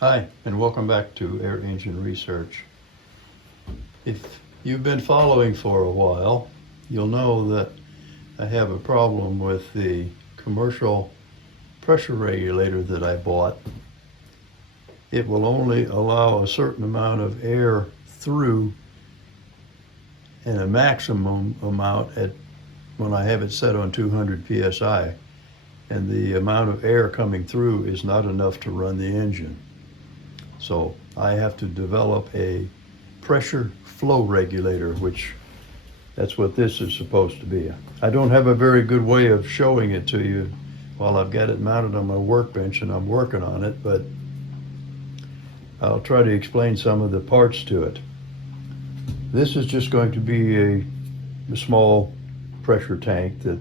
Hi, and welcome back to Air Engine Research. If you've been following for a while, you'll know that I have a problem with the commercial pressure regulator that I bought. It will only allow a certain amount of air through and a maximum amount at when I have it set on 200 psi, and the amount of air coming through is not enough to run the engine. So I have to develop a pressure flow regulator, which that's what this is supposed to be. I don't have a very good way of showing it to you while I've got it mounted on my workbench and I'm working on it, but I'll try to explain some of the parts to it. This is just going to be a small pressure tank that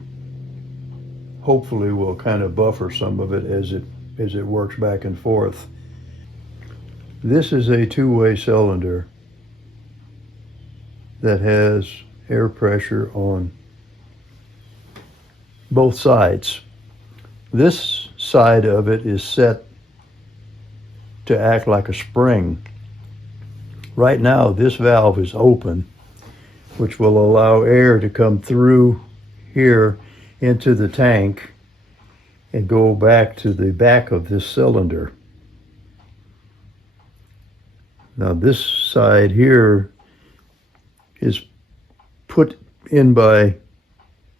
hopefully will kind of buffer some of it as it works back and forth. This is a two-way cylinder that has air pressure on both sides. This side of it is set to act like a spring. Right now, this valve is open, which will allow air to come through here into the tank and go back to the back of this cylinder. Now this side here is put in by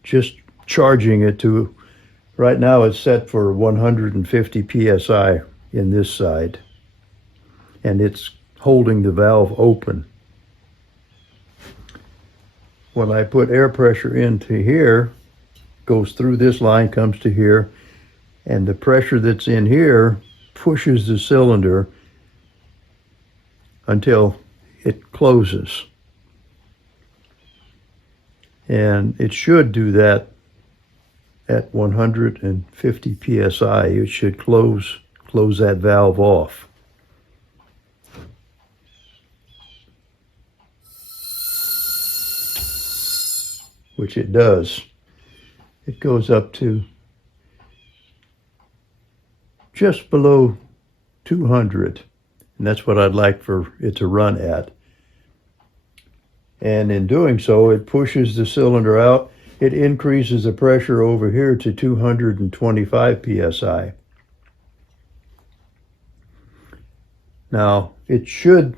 just charging it to, right now it's set for 150 psi in this side, and it's holding the valve open. When I put air pressure into here, goes through this line, comes to here, and the pressure that's in here pushes the cylinder until it closes. And it should do that at 150 psi. It should close that valve off. Which it does. It goes up to just below 200. And that's what I'd like for it to run at. And in doing so, it pushes the cylinder out. It increases the pressure over here to 225 psi. Now, it should,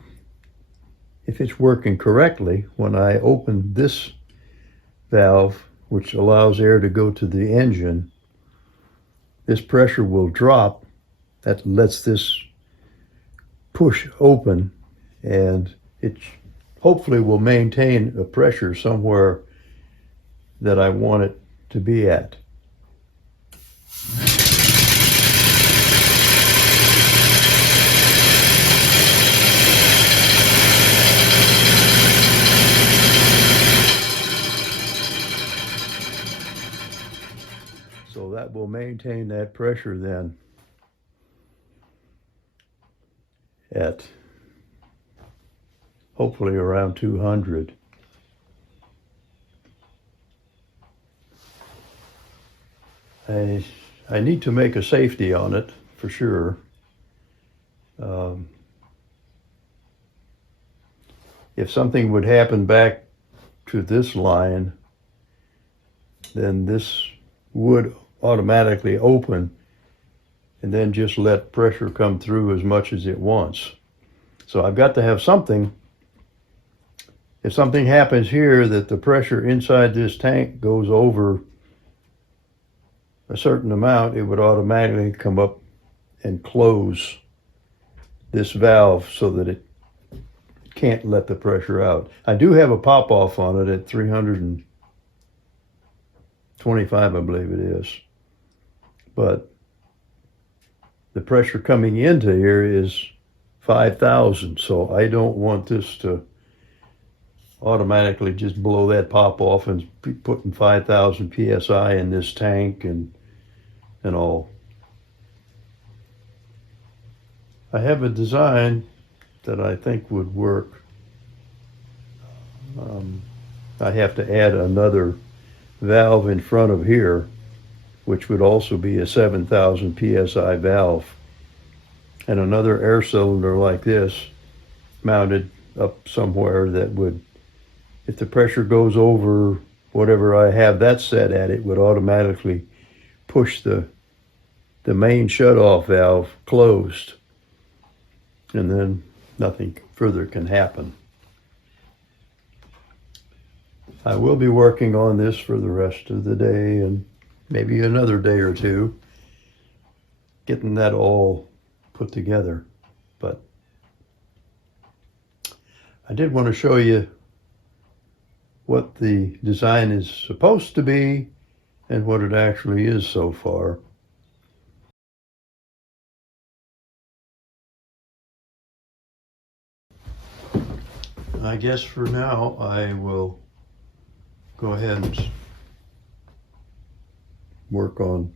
if it's working correctly, when I open this valve, which allows air to go to the engine, this pressure will drop. That lets this push open, and it hopefully will maintain a pressure somewhere that I want it to be at. So that will maintain that pressure then at hopefully around 200. I need to make a safety on it for sure. If something would happen back to this line, then this would automatically open and then just let pressure come through as much as it wants. So I've got to have something. If something happens here that the pressure inside this tank goes over a certain amount, it would automatically come up and close this valve so that it can't let the pressure out. I do have a pop-off on it at 325, I believe it is. But the pressure coming into here is 5,000, so I don't want this to automatically just blow that pop off and be putting 5,000 psi in this tank and all. I have a design that I think would work. I have to add another valve in front of here, which would also be a 7,000 psi valve. and another air cylinder like this mounted up somewhere that would, if the pressure goes over whatever I have that set at, it would automatically push the main shutoff valve closed, and then nothing further can happen. I will be working on this for the rest of the day and maybe another day or two, getting that all put together. But I did want to show you what the design is supposed to be and what it actually is so far. I guess for now I will go ahead and work on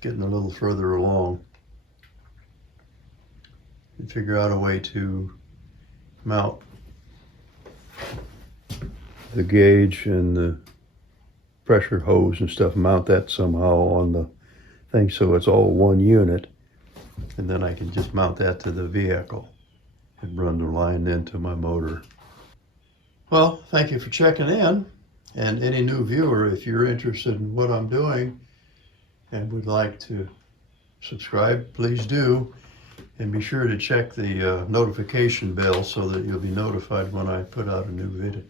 getting a little further along and figure out a way to mount the gauge and the pressure hose and stuff, mount that somehow on the thing so it's all one unit, and then I can just mount that to the vehicle and run the line into my motor. Well, thank you for checking in, and any new viewer, if you're interested in what I'm doing and would like to subscribe, please do, and be sure to check the notification bell so that you'll be notified when I put out a new video.